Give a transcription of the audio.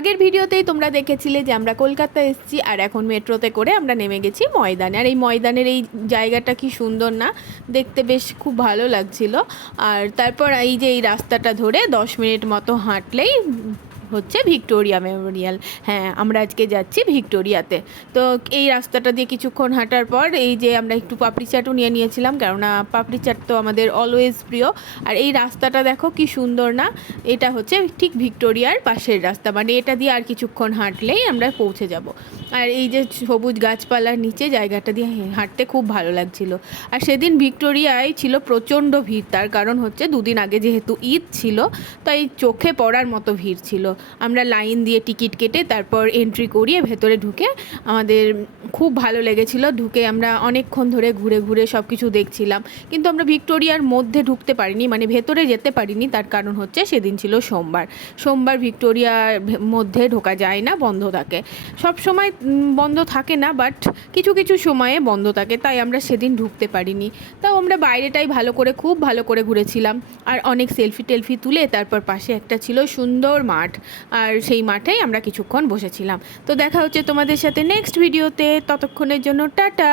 আগের ভিডিওতেই তোমরা দেখেছিলে যে আমরা কলকাতা এসেছি আর এখন মেট্রোতে করে আমরা নেমে গেছি ময়দানে। আর এই ময়দানের এই জায়গাটা কি সুন্দর না, দেখতে বেশ খুব ভালো লাগছিল। আর তারপর এই যে এই রাস্তাটা ধরে 10 মিনিট মতো হাঁটলেই হচ্ছে ভিক্টোরিয়া মেমোরিয়াল। হ্যাঁ, আমরা আজকে যাচ্ছি ভিক্টোরিয়াতে। তো এই রাস্তাটা দিয়ে কিছুক্ষণ হাঁটার পর এই যে আমরা একটু পাপড়ি চাটও নিয়ে নিয়েছিলাম, কেননা পাপড়ি চাট তো আমাদের অলওয়েজ প্রিয়। আর এই রাস্তাটা দেখো কি সুন্দর না, এটা হচ্ছে ঠিক ভিক্টোরিয়ার পাশের রাস্তা, মানে এটা দিয়ে আর কিছুক্ষণ হাঁটলেই আমরা পৌঁছে যাব। আর এই যে সবুজ গাছপালার নিচে জায়গাটা দিয়ে হাঁটতে খুব ভালো লাগছিল। আর সেদিন ভিক্টোরিয়ায় ছিল প্রচণ্ড ভিড়, তার কারণ হচ্ছে দুদিন আগে যেহেতু ঈদ ছিল, তাই চোখে পড়ার মতো ভিড় ছিল। আমরা লাইন দিয়ে টিকিট কেটে তারপর এন্ট্রি করিয়ে ভেতরে ঢুকে আমাদের খুব ভালো লেগেছিল। ঢুকে আমরা অনেকক্ষণ ধরে ঘুরে ঘুরে সব কিছু দেখছিলাম, কিন্তু আমরা ভিক্টোরিয়ার মধ্যে ঢুকতে পারিনি, মানে ভেতরে যেতে পারিনি। তার কারণ হচ্ছে সেদিন ছিল সোমবার। সোমবার ভিক্টোরিয়ার মধ্যে ঢোকা যায় না, বন্ধ থাকে। সব সময় বন্ধ থাকে না, বাট কিছু কিছু সময়ে বন্ধ থাকে, তাই আমরা সেদিন ঢুকতে পারিনি। তাও আমরা বাইরেটাই খুব ভালো করে ঘুরেছিলাম। আর অনেক সেলফি টেলফি তুলে তারপর পাশে একটা ছিল সুন্দর মাঠ, আর সেই মাঠেই আমরা কিছুক্ষণ বসেছিলাম। তো দেখা হচ্ছে তোমাদের সাথে নেক্সট ভিডিওতে, ততক্ষণের জন্য টাটা।